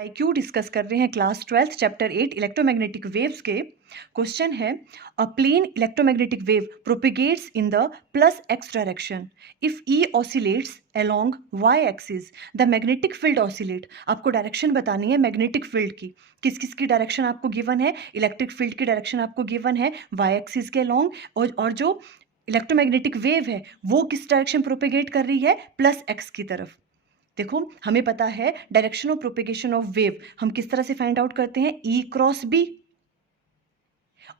IQ discuss कर रहे हैं क्लास 12 चैप्टर 8 इलेक्ट्रोमैग्नेटिक वेव्स के। क्वेश्चन है a plane electromagnetic wave propagates in the plus X direction if E oscillates along Y axis the magnetic field oscillate. आपको direction बतानी है magnetic field की, किस किस की डायरेक्शन आपको गिवन है, इलेक्ट्रिक फील्ड की डायरेक्शन आपको गिवन है वाई एक्सिस के अलोंग, और जो इलेक्ट्रोमैग्नेटिक वेव है वो किस डायरेक्शन प्रोपिगेट कर रही है, प्लस एक्स की तरफ। देखो हमें पता है direction of propagation of wave हम किस तरह से फाइंड आउट करते हैं, ई क्रॉस बी।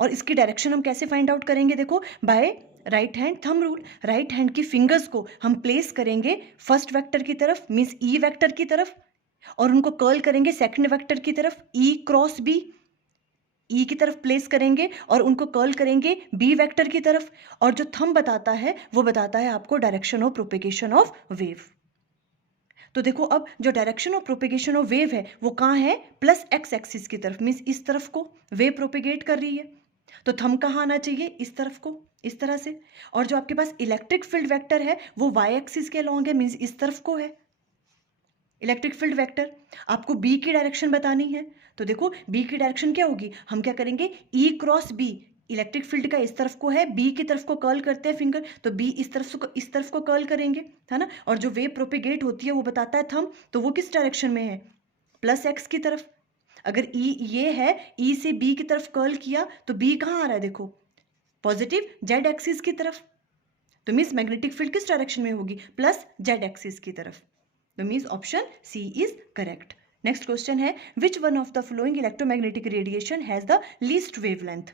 और इसकी डायरेक्शन हम कैसे फाइंड आउट करेंगे, देखो by right hand thumb rule. Right hand की फिंगर्स को हम प्लेस करेंगे फर्स्ट वेक्टर की तरफ, मींस ई वेक्टर की तरफ, और उनको कर्ल करेंगे सेकंड वेक्टर की तरफ, ई क्रॉस बी। ई की तरफ प्लेस करेंगे और उनको कर्ल करेंगे बी वेक्टर की तरफ, और जो थंब बताता है वो बताता है आपको direction of propagation of wave. तो देखो अब जो direction of propagation of wave है वो कहाँ है, प्लस एक्स एक्सिस की तरफ, मीन्स इस तरफ को वेव प्रोपेगेट कर रही है। तो थंब कहाँ आना चाहिए, इस तरफ को, इस तरह से। और जो आपके पास इलेक्ट्रिक फील्ड वेक्टर है वो वाई एक्सिस के अलोंग है, मीन्स इस तरफ को है इलेक्ट्रिक फील्ड वेक्टर। आपको बी की डायरेक्शन बतानी है, तो देखो बी की डायरेक्शन क्या होगी, हम क्या करेंगे ई क्रॉस बी। इलेक्ट्रिक फील्ड का इस तरफ को है, बी की तरफ को कर्ल करते हैं फिंगर, तो बी इस तरफ को कर्ल करेंगे, है ना। और जो वेव प्रोपेगेट होती है वो बताता है थंब, तो वो किस डायरेक्शन में है, प्लस एक्स की तरफ। अगर ई ये है, ई से बी की तरफ कर्ल किया तो बी कहाँ आ रहा है, देखो पॉजिटिव जेड एक्सिस की तरफ। तो मीन्स मैग्नेटिक फील्ड किस डायरेक्शन में होगी, प्लस जेड एक्सिस की तरफ। तो means option C is correct. Next question है which one of the following electromagnetic radiation has the least wavelength.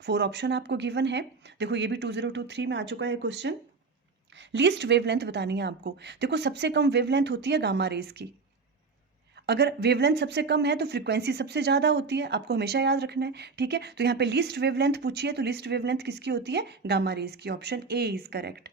4 option आपको गिवन है। देखो ये भी 2023 में आ चुका है क्वेश्चन। लीस्ट वेवलेंथ बतानी है आपको। देखो सबसे कम वेवलेंथ होती है गामा रेज की। अगर वेवलेंथ सबसे कम है तो फ्रीक्वेंसी सबसे ज्यादा होती है, आपको हमेशा याद रखना है, ठीक है। तो यहाँ पे लीस्ट वेवलेंथ पूछी है, तो लीस्ट वेवलेंथ किसकी होती है, गामा रेज की। Option A is correct.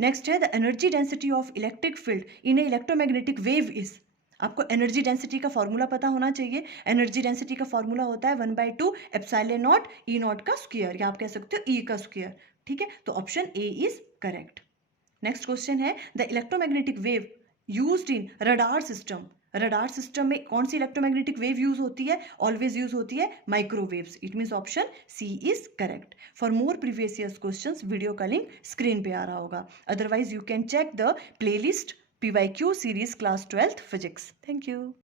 Next है the energy density of electric field in a electromagnetic wave is. आपको एनर्जी डेंसिटी का फॉर्मूला पता होना चाहिए। एनर्जी डेंसिटी का फॉर्मूला होता है 1/2 एप्सिलॉन नॉट ई नॉट का स्क्वायर, या आप कह सकते हो ई का स्क्वायर, ठीक है। तो option A is correct. Next question है the electromagnetic wave used in radar system. Radar system में कौन सी इलेक्ट्रोमैग्नेटिक वेव यूज होती है, ऑलवेज यूज होती है microwaves. It means option C is correct. For more previous years questions video का link screen पे आ रहा होगा, otherwise you can check the playlist PYQ series class 12th physics. Thank you.